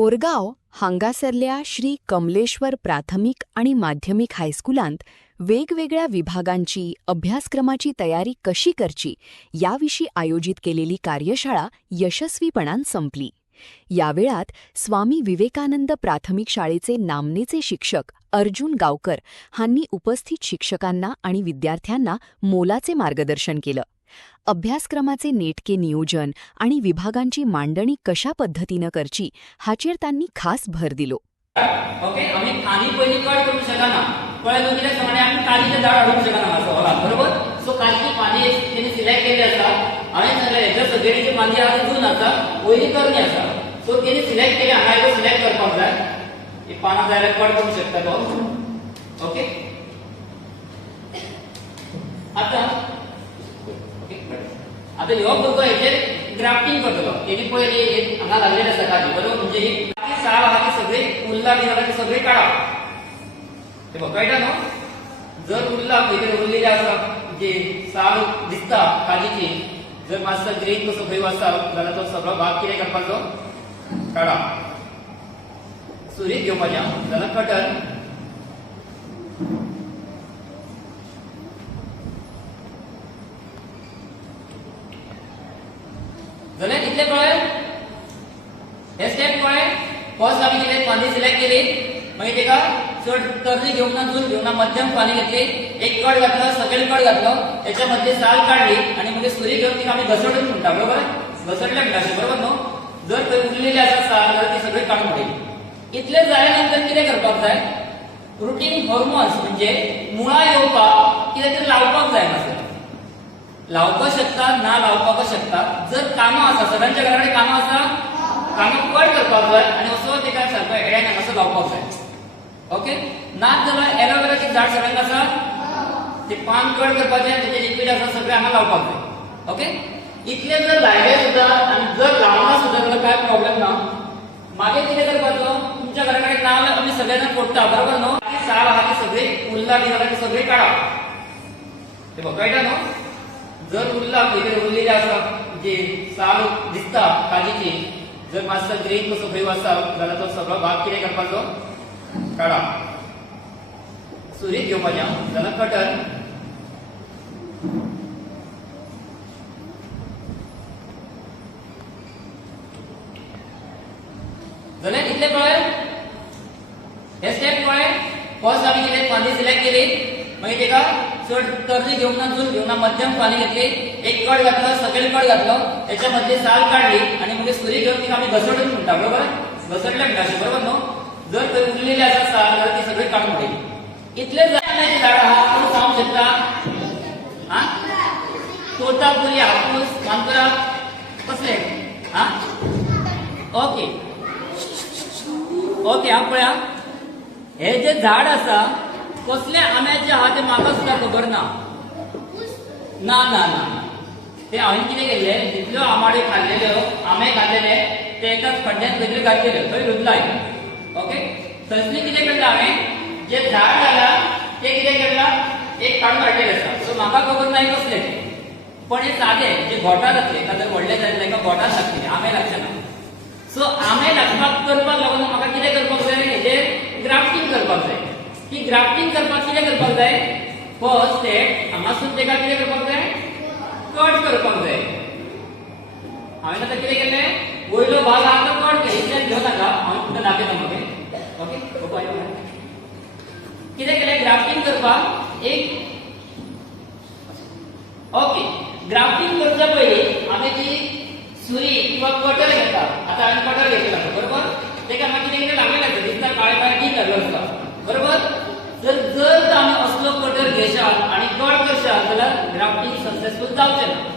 कोरगाव हांगासरल्या श्री कमलेश्वर प्राथमिक आणि माध्यमिक हायस्कुलांत वेगवेगळ्या विभागांची अभ्यासक्रमाची तयारी कशी करची याविषयी आयोजित केलेली कार्यशाळा यशस्वीपणान संपली। या वेळात स्वामी विवेकानंद प्राथमिक शाळेचे नामनेचे शिक्षक अर्जुन गावकर हांनी उपस्थित शिक्षकांना आणि विद्यार्थ्यांना मोलाचे मार्गदर्शन केलं। अभ्यासक्रमाचे नेटके नियोजन आणि विभागांची मांडणी कशा पद्धतीनं करची हाचेर त्यांनी खास भर दिलो। ओके, आम्ही खाली पहिली कट करू शकना, पण दोघीला समाने आम्ही कालीचे झाड अडवू शकना असं होला, बरोबर। सो कालीची पाने त्यांनी सिलेक्ट केली असता आणि सगळे सगळ्यांची पाने आधी जून आता पहिली करणी असा। सो त्यांनी सिलेक्ट केले, आम्हाला सिलेक्ट करपाक जाय, हे पाना जायला कट करू शकता तो। ओके, आता ह्यो भुरगो हेचेर ग्राफ्टिंग करतलो। तेणी पयली एक हांगा लागलेले आसा काजी, बरोबर, म्हणजे ही साल आहा ती सगळी उरला बी जाल्यार ती सगळी काडा। ते बघ कळटा न्हू, जर उरला खंय उरलेले आसा जे साल दिसता काजीची, जर मातसो ग्रीन कसो खंय आसा जाल्यार तो सगळो भाग कितें करपाचो, काडा। सुरीत घेवपाचें जाल्यार कटर जाल्यार इतले कळ्ळें। हे स्टेप कळ्ळें। फर्स्ट आमी कितें फांदी सिलेक्ट केली, मागीर तेका चड तरणी घेवंक ना, चूल घेवंक ना, मध्यम फांदी घेतली, एक कट घातलो, सकयल कट घातलो, त्याच्या मध्य साल काढली आणि मागीर सुरी घेवन तिका आमी घसडून म्हणटा, बरोबर, घसडले म्हणटा, बरोबर न्हू। जर खंय उरलेली आसा साल जाल्यार ती सगळी काडून उडयली। इतले जाल्या नंतर कितें करपाक जाय, रूटीन हॉर्मोन्स म्हणजे मुळा येवपाक कितें तरी लावपाक जाय मातशें। लावपाक शकता ना लावपाक शकता। जर कामां आसा, सगळ्यांच्या घरा कडेन कामां आसा, कामां कट करपाक जाय आणि असो तेका सारको हेड्यान असो लावपाक जाय। ओके, नात जाल्यार एलोवेराचें झाड सगळ्यांक आसा, ते पान कट करपाचें, तेचे लिक्विड आसा सगळें हांगा लावपाक जाय। ओके, इतले जर लायले सुद्धा आणि जर लावना सुद्धा जाल्यार काय प्रॉब्लेम ना। मागीर कितें करपाचो, तुमच्या घरा कडेन ना जाल्यार आमी सगळे जाण फोडटा, बरोबर न्हू। साल आहा ती सगळी उरला बी जाल्यार ती सगळी काडा। ते बघ कळटा न्हू, जर उरला खंय उरलेले आसा जे साल दिसता काजीची, जर मातसो ग्रीन कसो खंय आसा जाल्यार तो सगळो भाग कितें करपाचो, काडा। सुरीत घेवपाचें जाल्यार कटर जाल्यार इतले कळ्ळें। हे स्टेप कळ्ळें। फर्स्ट आमी कितें फांदी सिलेक्ट केली, मागीर तेका चड तरणी घेवंक ना, चूल घेवंक ना, मध्यम फांदी घेतली, एक कट घातलो, सकयल कट घातलो, त्याच्या मध्य साल काढली आणि मागीर सुरी घेवन तिका आमी घसडून म्हणटा, बरोबर, घसडले म्हणटा, बरोबर न्हू। जर खंय उरलेली आसा साल जाल्यार ती सगळी काडून उडयली। इतले जाल्यार झाड आहा कोण सांगूंक शकता, हा, तोतापुरी, हापूस, मानकुराद कसले, हा, ओके ओके, हा पळया, हे जे झाड आसा कसले आंब्याचे आहा ते म्हाका सुद्धा खबर ना ना ना ना ते हांवें कितें केल्लें, जितल्यो आंबाड्यो खाल्लेल्यो, आंबे खाल्लेले ते एकाच खड्ड्यांत खंय तरी घातलेले, थंय रुजलाय। ओके, थंयसली कितें केलें हांवें, जे झाड घाला ते कितें केलां, एक काडून हाडलेलें आसा। सो म्हाका खबर ना कसले, पण हे सादे जे घोटां जातले, एखादे व्हडले जातले ताका घोटां लागतले, आंबे लागचे ना। सो आंबे लागपाक करपाक लागून म्हाका कितें करपाक जाय, हेजेर ग्राफ्टिंग करपाक जाय। की ग्राफ्टिंग करपाक कितें करपाक जाय, फर्स्ट स्टेप हांगासून तेका कितें करपाक जाय, कट करपाक जाय। हांवें आतां कितें केलें, वयलो भाग आहा तो कट केलो, इतल्यान घेवं नाका, हांवें तुमकां दाखयता मागीर। ओके, कितें केलें, ग्राफ्टिंग करपाक एक, ओके, ग्राफ्टिंग करच्या पयलीं आमी ती सुरी किंवा कटर घेता। आतां हांवें कटर घेतला, बरोबर, तेका मागीर कितें लागलेलें आसता, दिसता काळे काळे टीक घातलो आसता, बरोबर। जर आमी असलो कटर घेशात आणि कट करशात जाल्यार ग्राफ्टिंग सक्सेसफुल जावचें ना।